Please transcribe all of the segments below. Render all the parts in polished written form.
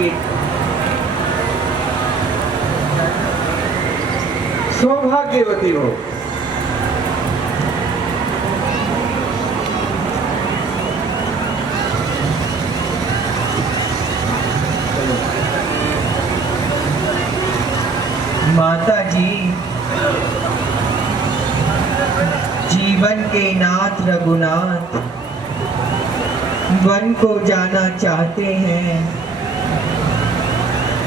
के सौभाग्यवती हो। माता जी, जीवन के नाथ रघुनाथ वन को जाना चाहते हैं।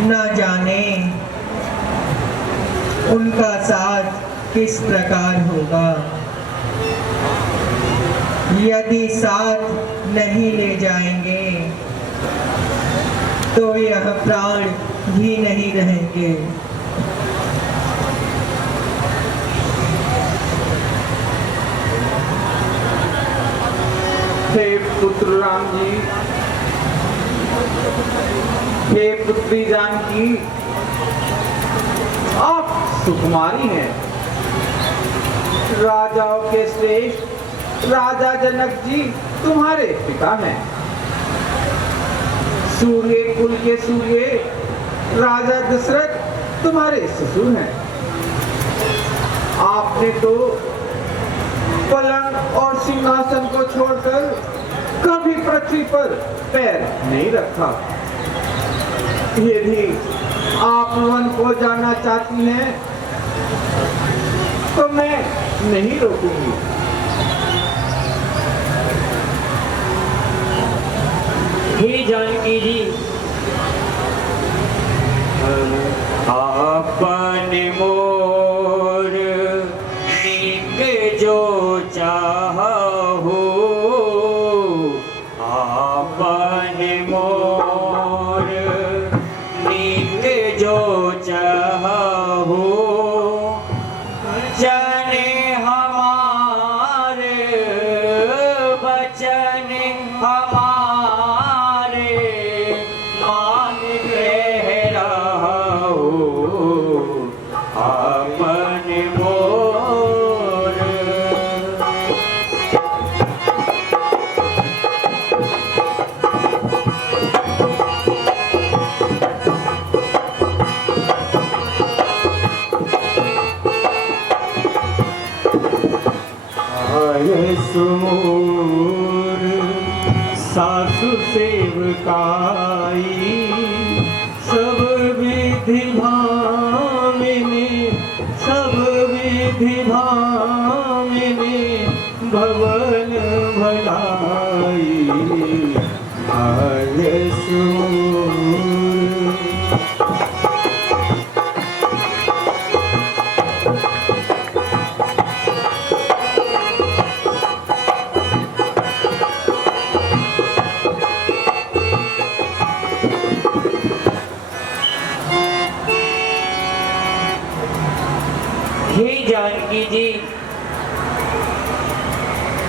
न जाने उनका साथ किस प्रकार होगा। यदि साथ नहीं ले जाएंगे तो यह प्राण भी नहीं रहेंगे। हे पुत्र राम जी, हे पुत्री जानकी, आप सुकुमारी हैं। राजाओं के श्रेष्ठ राजा जनक जी तुम्हारे पिता हैं। सूर्य कुल के सूर्य राजा दशरथ तुम्हारे ससुर हैं। आपने तो पलंग और सिंहासन को छोड़कर कभी पृथ्वी पर पैर नहीं रखा। यदि आप वन को जाना चाहती हैं तो मैं नहीं रोकूंगी। हे जानकी जी, आपन मोर नीक जो चाहो, आपन मोर नीक जो चाहो, जने हमारे बचन हमारे मान ग्रह रहो, आपन मोर। आय सुमोर सासु सेवकाई, सब विधि भामिनी, सब विधि भामिनी भवन भलाई। आय सुमोर हे जानकी जी,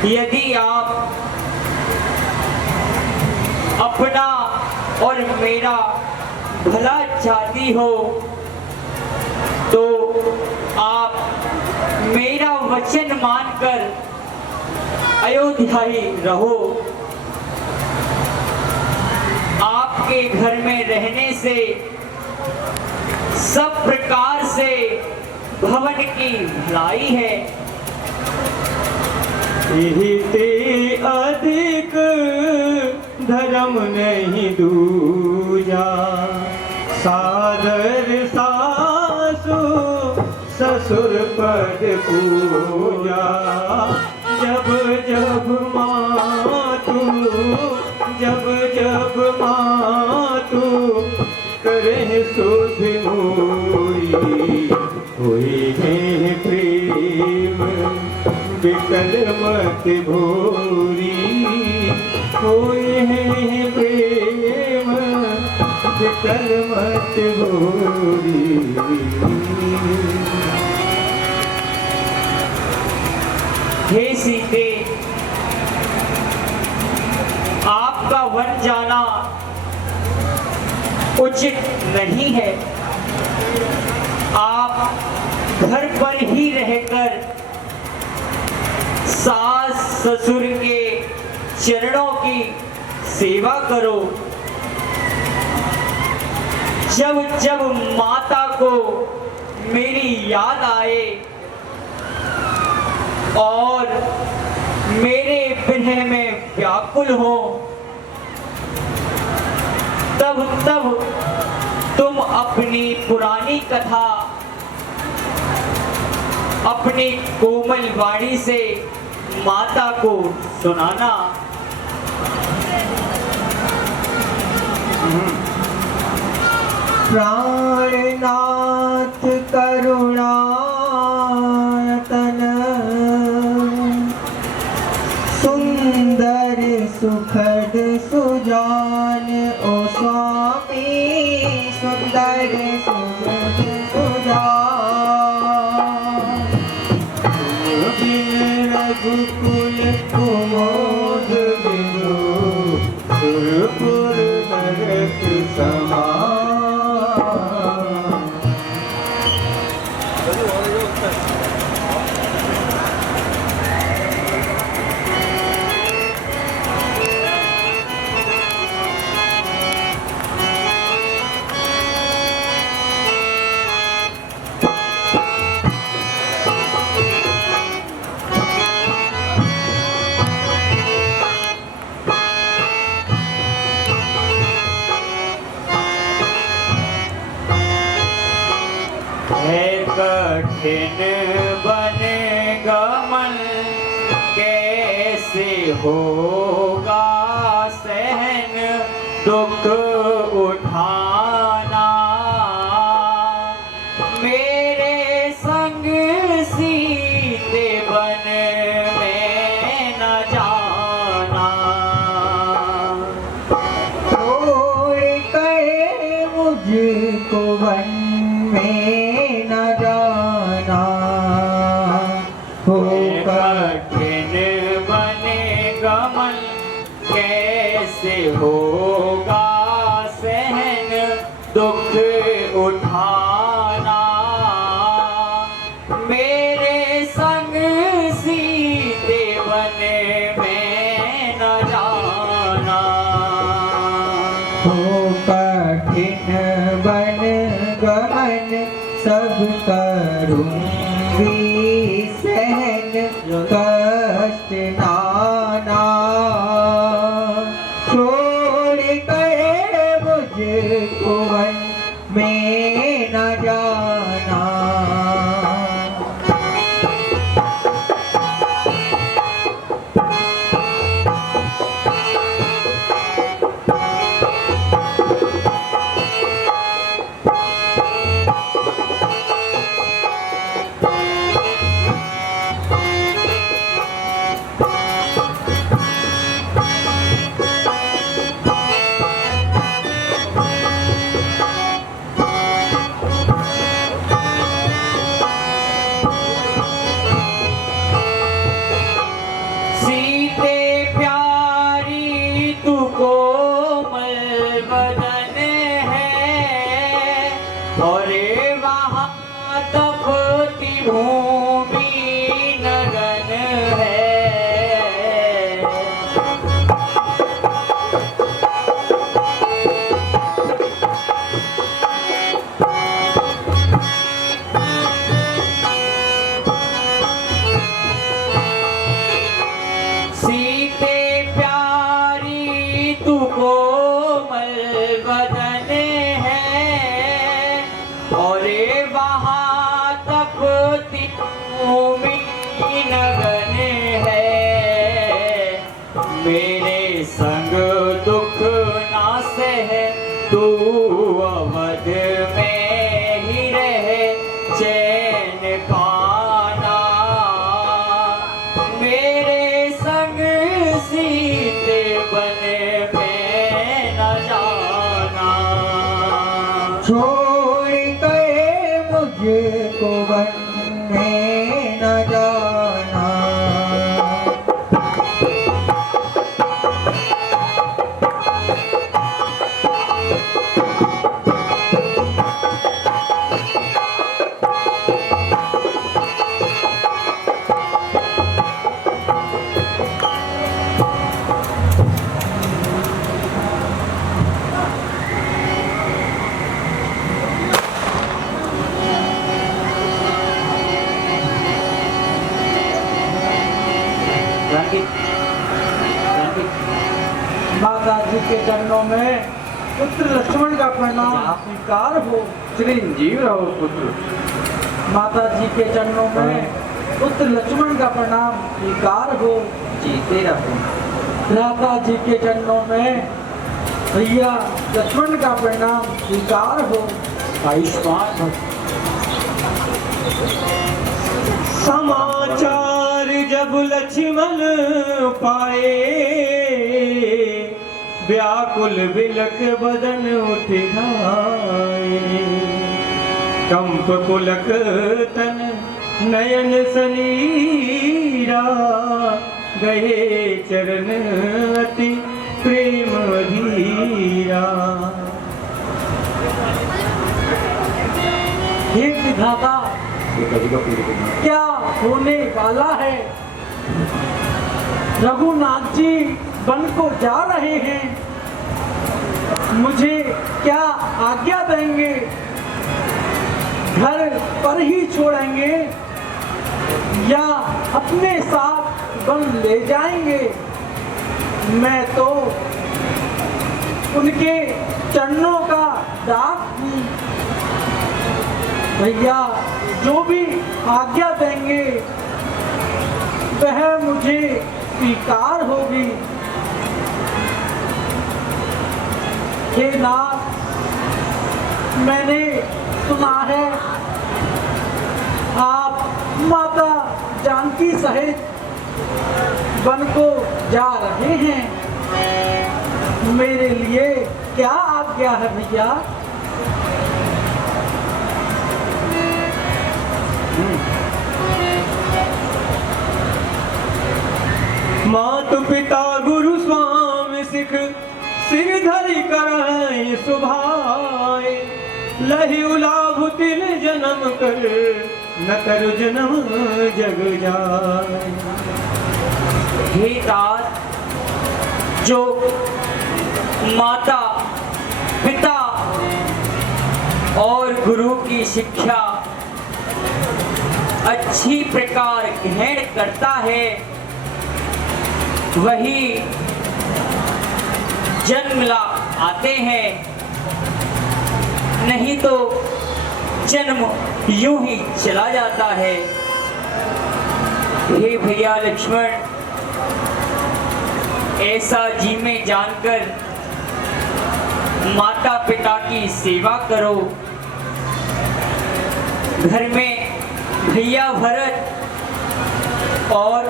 यदि आप अपना और मेरा भला चाहती हो तो आप मेरा वचन मानकर अयोध्या ही रहो। आपके घर में रहने से सब प्रकार से भवन की भलाई है। इहिते अधिक धर्म नहीं दूजा, सादर सासु ससुर पद पूजा। जब जब मातु, जब जब मातु करे सुध मोरी, हुई है प्रेम विकल मत भोरी, हुई है प्रेम विकल मत भोरी। हे सीते, आपका वन जाना उचित नहीं है। आप घर पर ही रहकर सास ससुर के चरणों की सेवा करो। जब जब माता को मेरी याद आए और मेरे विरह में व्याकुल हो, तब तब तुम अपनी पुरानी कथा अपनी कोमल वाणी से माता को सुनाना। प्राणनाथ करुणातन सुंदर सुखद सुजान ओ स्वामी, सुंदर सुखद सुजान। बिन रघुकुल कुमोद बिनु सुरपुर नरक समान। कठिन बने गमन कैसे होगा सहन दुख उठाना, मेरे संग सीते बन में न जाना। छोड़ कर मुझको वन में न जाना, कठिन बने गमन कैसे होगा सहन दुख उठाना, मेरे संग सीते वन में न जाना। हो कठिन बन गमन सब करूंगी सहन कष्ट नाना, छोड़ कर मुझको वन में न जाना। सीते प्यारी तू कोमल बदन है और वहाँ तपती भूमि नगन है। सीते प्यारी तू कोमल बदन है और वहाँ तपती भूमि नगन है। मेरे संग दुख ना सह तू अवध में ही रहे चैन पाना, मेरे संग सीते बन में न जाना। छोड़ कर मुझको वन में न जाना। पुत्र लक्ष्मण का प्रणाम स्वीकार हो। चिरंजीव रहो पुत्र। माता जी के चरणों में पुत्र लक्ष्मण का प्रणाम स्वीकार हो। जीते रहो। भ्राता जी के चरणों में भैया लक्ष्मण का प्रणाम स्वीकार हो। आयुष्मान भव। समाचार जब लक्ष्मण पाए, व्याकुल बिलख बदन उठाए। कंप पुलक तन नयन सनीरा, गए चरण अति प्रेम धीरा। हे विधाता, क्या होने वाला है? रघुनाथ जी वन को जा रहे हैं, मुझे क्या आज्ञा देंगे? घर पर ही छोड़ेंगे या अपने साथ वन ले जाएंगे? मैं तो उनके चरणों का दास हूँ। भैया जो भी आज्ञा देंगे वह मुझे स्वीकार होगी। हे नाथ, मैंने सुना है आप माता जानकी सहित वन को जा रहे हैं। मेरे लिए क्या आज्ञा है भैया? मातु पिता गुरु स्वामी सिख, सिर धरि कराए सुभाए। लहि उलाभ तिल जन्म कर, न तरु जन्म जग जाए। हे दास, जो माता पिता और गुरु की शिक्षा अच्छी प्रकार ग्रहण करता है, वही जन्म ला आते हैं, नहीं तो जन्म यूं ही चला जाता है। हे भैया लक्ष्मण, ऐसा जी में जानकर माता पिता की सेवा करो। घर में भैया भरत और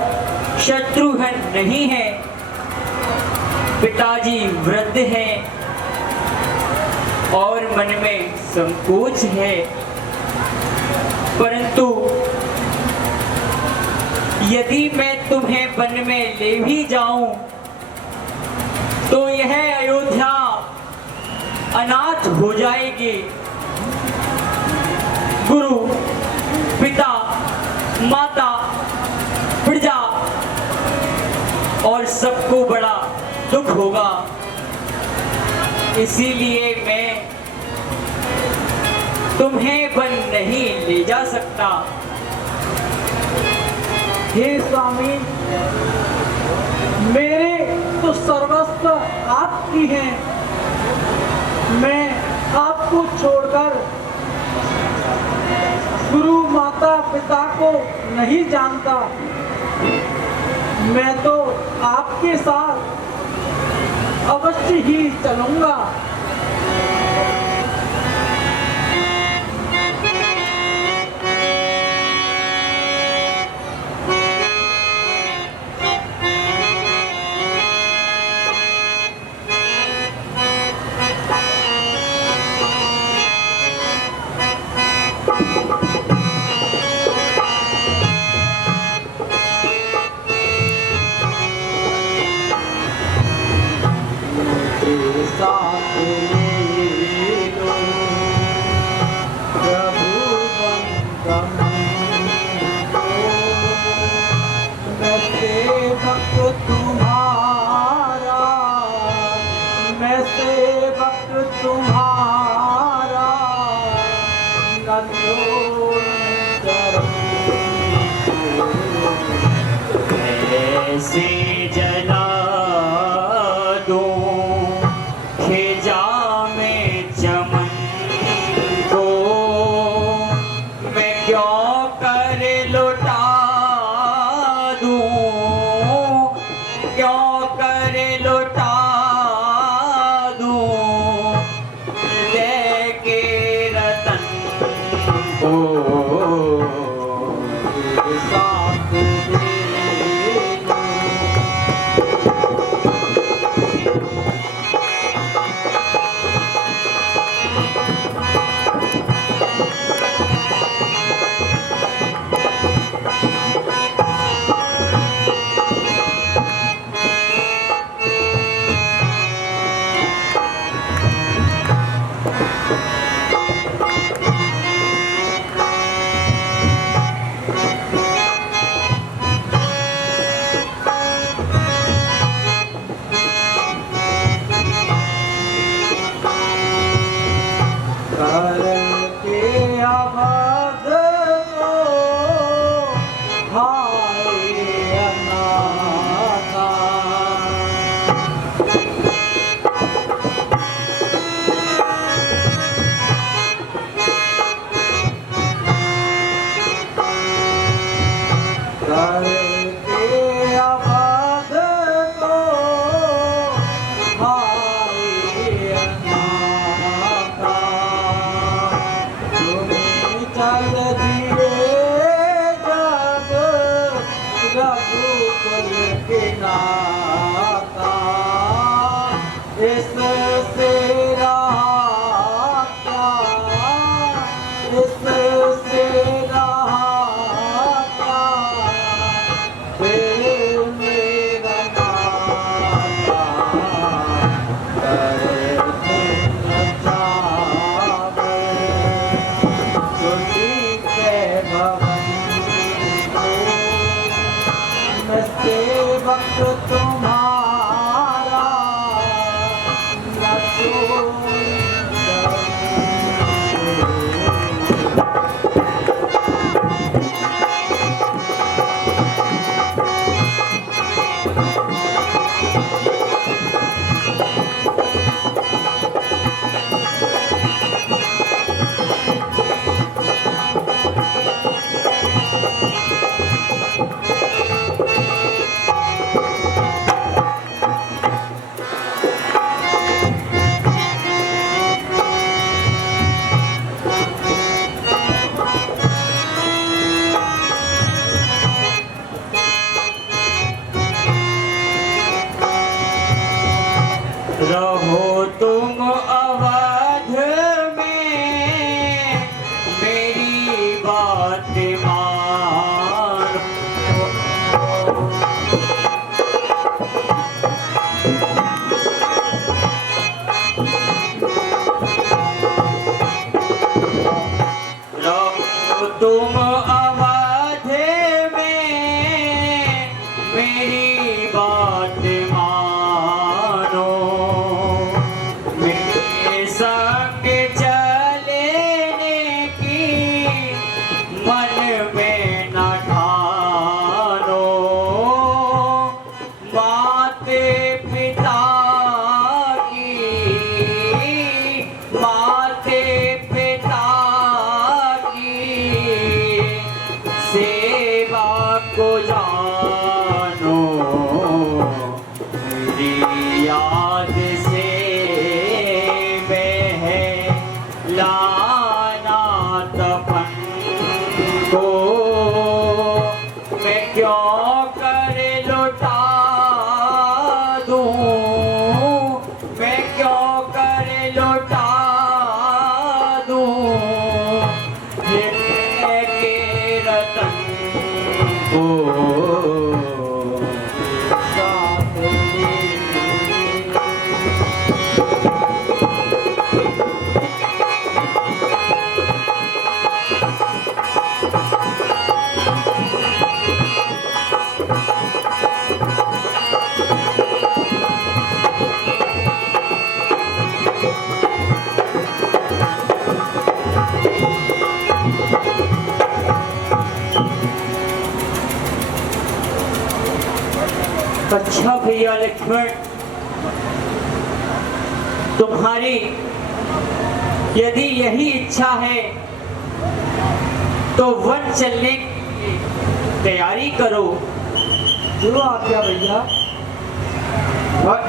शत्रुघ्न नहीं है, पिताजी वृद्ध हैं और मन में संकोच है, परंतु यदि मैं तुम्हें वन में ले भी जाऊं तो यह अयोध्या अनाथ हो जाएगी। गुरु पिता माता प्रजा और सबको बड़ा दुख होगा, इसीलिए मैं तुम्हें वन नहीं ले जा सकता। हे स्वामी, मेरे तो सर्वस्व आपकी हैं। मैं आपको छोड़कर गुरु माता पिता को नहीं जानता। मैं तो आपके साथ अवश्य ही चलूंगा। तुम्हारा न करके अवध को हाय अनाथा। करके अवध को हाय अनाथा। चल दिए जब रघुकुल के नाता, इससे रहा क्या, इससे रहा क्या, फिर मेरा नाता करे तुम जावे। सेवक तुम्हारा न रहो तुम अवध में, मेरी बात मानो। रहो तुम अवध में, मेरी बात मानो। मेरे संग चलने की मन में न ठानो। माते पिता की, माते पिता की सेवा को जानो। मेरी याद से लाना तपन को, मैं क्यों कर लौटा दूं, मैं क्यों कर लौटा दूं ये के रतन को। साथ ले अच्छा भैया लक्ष्मण, तुम्हारी यदि यही इच्छा है तो वन चलने की तैयारी करो। जो आज्ञा भैया। वन